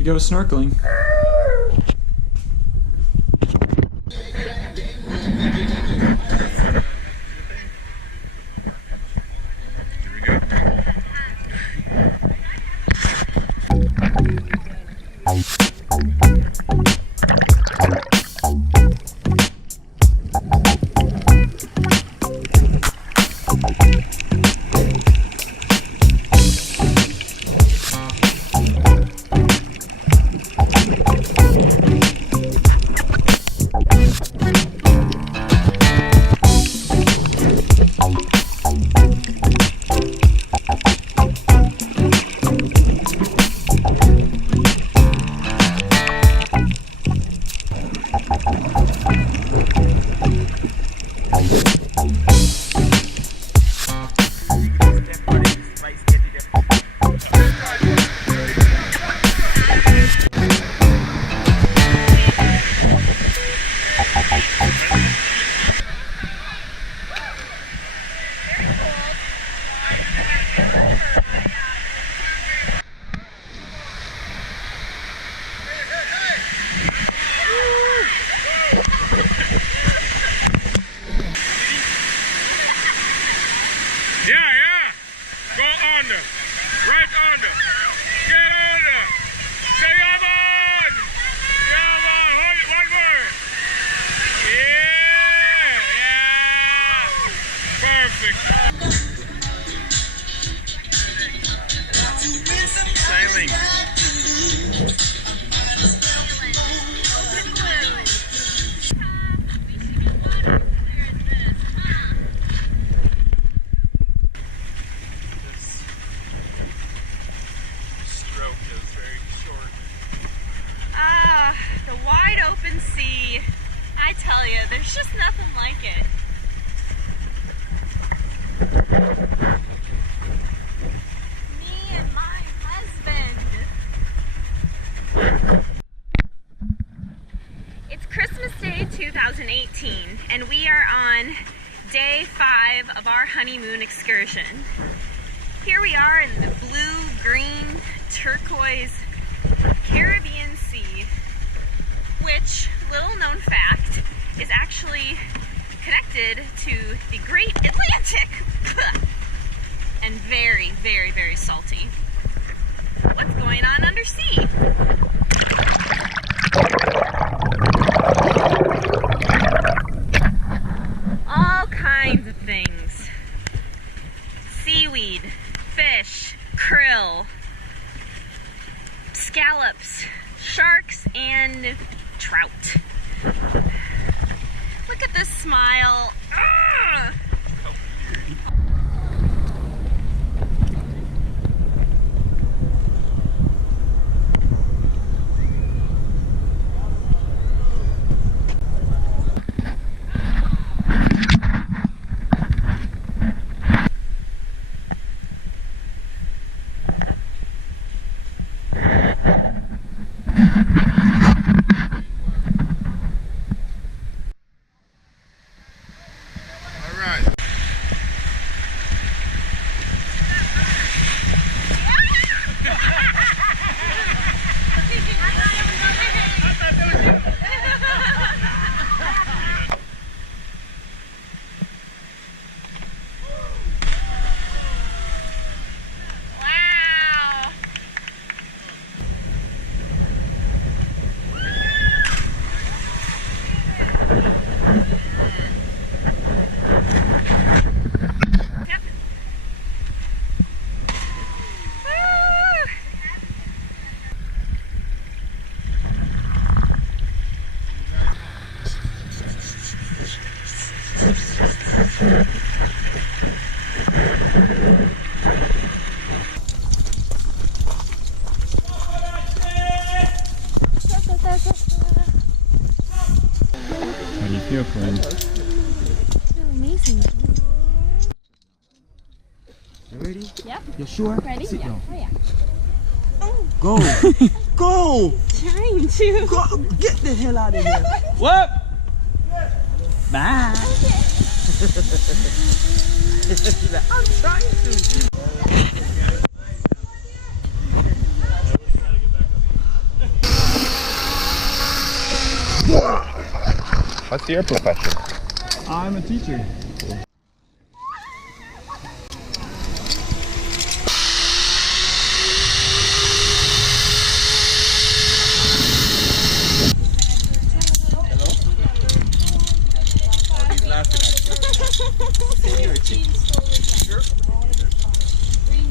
to go snorkeling. I tell you, there's just nothing like it. Me and my husband. It's Christmas Day 2018, and we are on day 5 of our honeymoon excursion. Here we are in the blue, green, turquoise Caribbean Sea, which, little known fact, is actually connected to the Great Atlantic and very, very, very salty. What's going on undersea? All kinds of things. Seaweed, fish, krill, scallops, sharks, and trout. Look at this smile. Ah! How do you feel, friend? I feel amazing. You ready? Yep. You sure? Ready? Sit Yeah. down. Oh, yeah. Go! Go! Trying to. Go! Get the hell out of here! What? Bye! I'm trying to! What's your profession? I'm a teacher.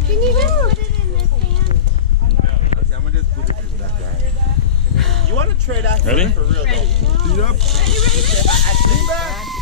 Can you just put it in this hand? Okay, I'm gonna just put it in that guy. You want to try that? Ready? For real? Ready. Speed up. Are you ready? Lean back.